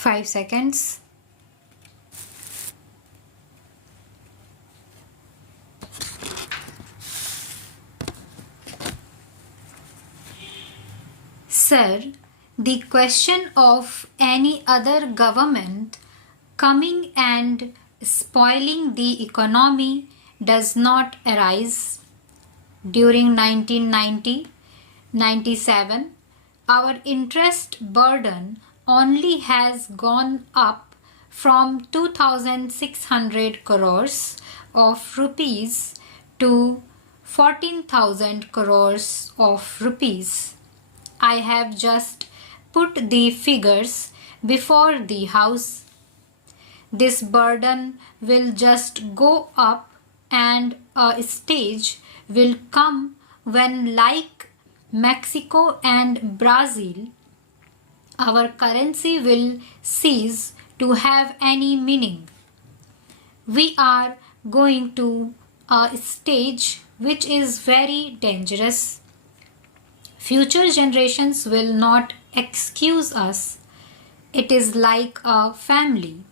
5 seconds. Sir, the question of any other government coming and spoiling the economy does not arise. During 1990-97, our interest burden only has gone up from 2,600 crores of rupees to 14,000 crores of rupees. I have just put the figures before the house. This burden will just go up, and a stage will come when, like Mexico and Brazil, our currency will cease to have any meaning. We are going to a stage which is very dangerous. Future generations will not excuse us. It is like a family.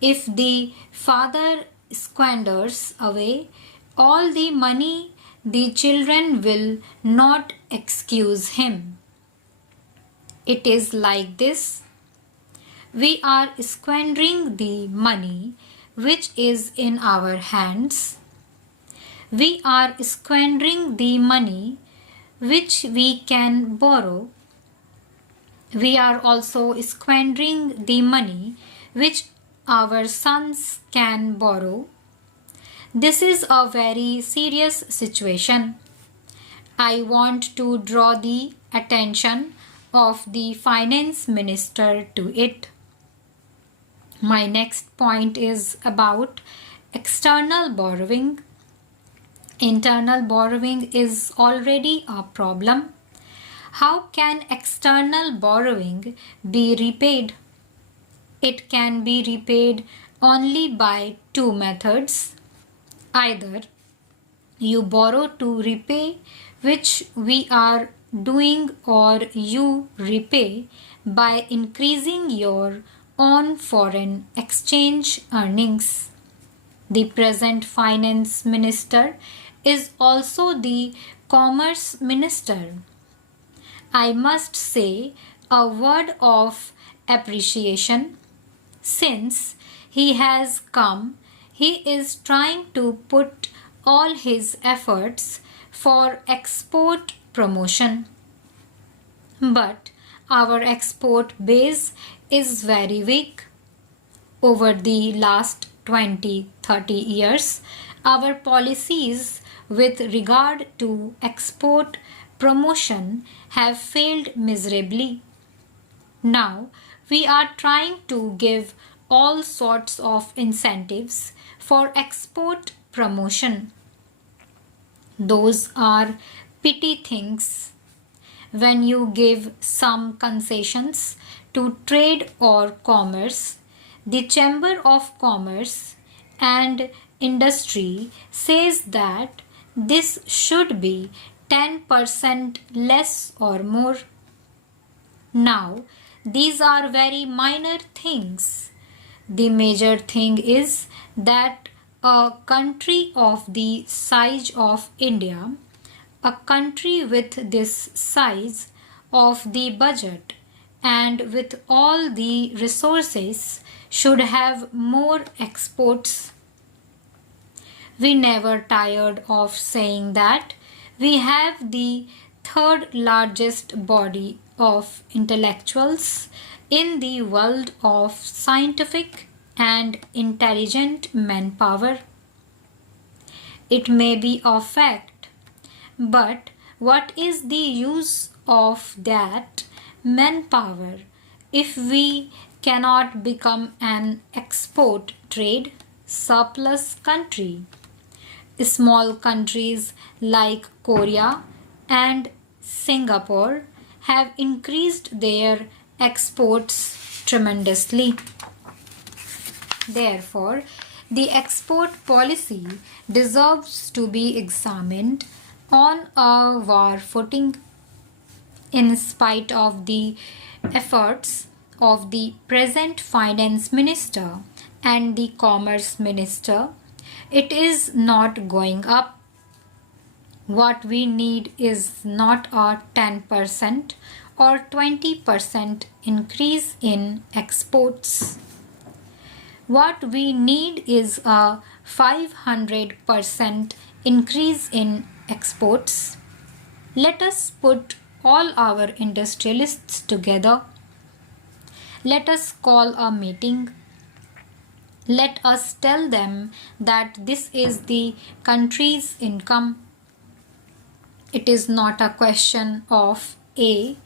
If the father squanders away all the money, the children will not excuse him. It is like this. We are squandering the money which is in our hands. We are squandering the money which we can borrow. We are also squandering the money which our sons can borrow. This is a very serious situation. I want to draw the attention of the finance minister to it. My next point is about external borrowing. Internal borrowing is already a problem. How can external borrowing be repaid? It can be repaid only by two methods. Either you borrow to repay, which we are doing, or you repay by increasing your own foreign exchange earnings. The present finance minister is also the commerce minister. I must say a word of appreciation. Since he has come, he is trying to put all his efforts for export promotion. But our export base is very weak. Over the last 20-30 years, our policies with regard to export promotion have failed miserably. Now, we are trying to give all sorts of incentives for export promotion. Those are petty things. When you give some concessions to trade or commerce, the Chamber of Commerce and Industry says that this should be 10% less or more. Now, these are very minor things. The major thing is that a country of the size of India, a country with this size of the budget and with all the resources, should have more exports. We never tired of saying that we have the third largest body of intellectuals in the world of scientific and intelligent manpower. It may be a fact, but what is the use of that manpower if we cannot become an export trade surplus country? Small countries like Korea and Singapore have increased their exports tremendously. Therefore, the export policy deserves to be examined on a war footing. In spite of the efforts of the present finance minister and the commerce minister, it is not going up. What we need is not a 10% or 20% increase in exports. What we need is a 500% increase in exports. Let us put all our industrialists together. Let us call a meeting. Let us tell them that this is the country's income. It is not a question of A,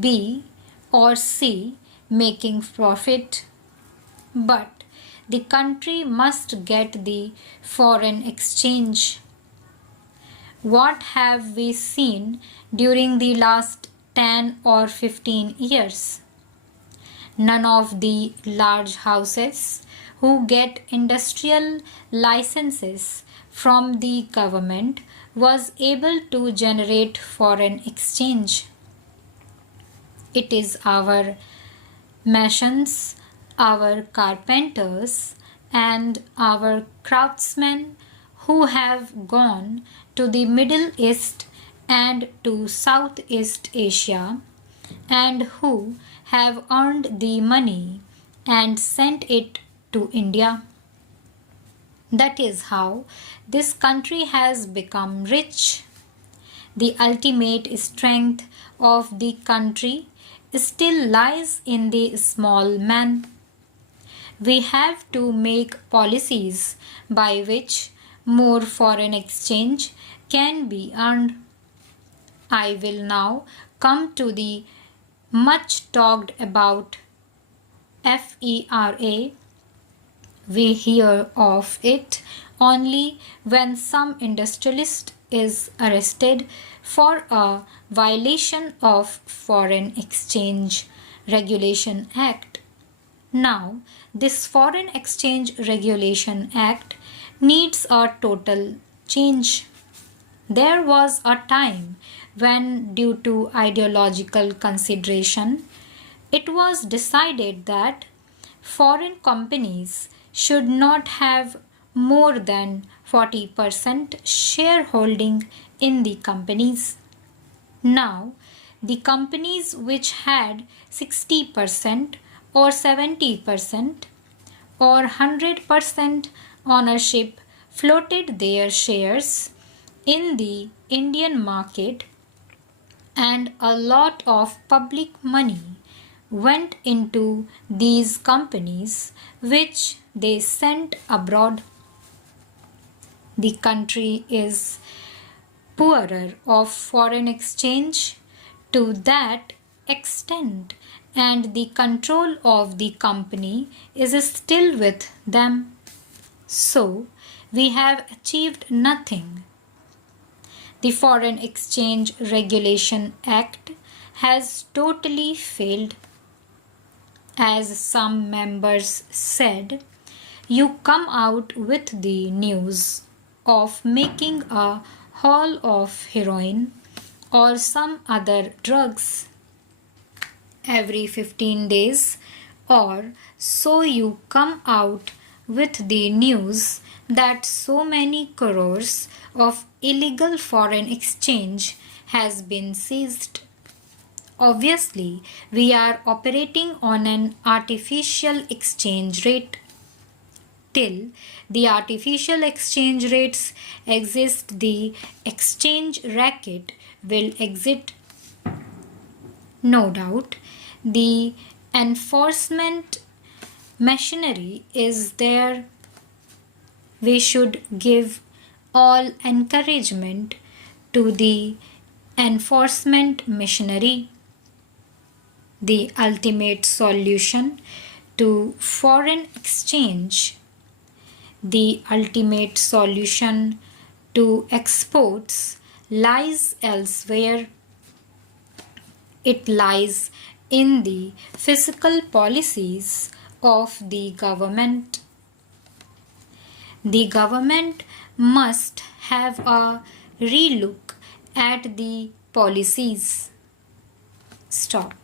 B, or C making profit, but the country must get the foreign exchange. What have we seen during the last 10 or 15 years? None of the large houses who get industrial licenses from the government was able to generate foreign exchange. It is our masons, our carpenters, and our craftsmen who have gone to the Middle East and to Southeast Asia and who have earned the money and sent it to India. That is how this country has become rich. The ultimate strength of the country still lies in the small man. We have to make policies by which more foreign exchange can be earned. I will now come to the much talked about FERA. We hear of it only when some industrialist is arrested for a violation of Foreign Exchange Regulation Act. Now, this Foreign Exchange Regulation Act needs a total change. There was a time when, due to ideological consideration, it was decided that foreign companies should not have more than 40% shareholding in the companies. Now, the companies which had 60% or 70% or 100% ownership floated their shares in the Indian market, and a lot of public money went into these companies which they sent abroad. The country is poorer of foreign exchange to that extent, and the control of the company is still with them. So, we have achieved nothing. The Foreign Exchange Regulation Act has totally failed. As some members said, you come out with the news of making a haul of heroin or some other drugs every 15 days, or so you come out with the news that so many crores of illegal foreign exchange has been seized. Obviously, we are operating on an artificial exchange rate. Till the artificial exchange rates exist, the exchange racket will exist. No doubt, the enforcement machinery is there. We should give all encouragement to the enforcement machinery. The ultimate solution to foreign exchange, the ultimate solution to exports lies elsewhere. It lies in the fiscal policies of the government. The government must have a relook at the policies. Stop.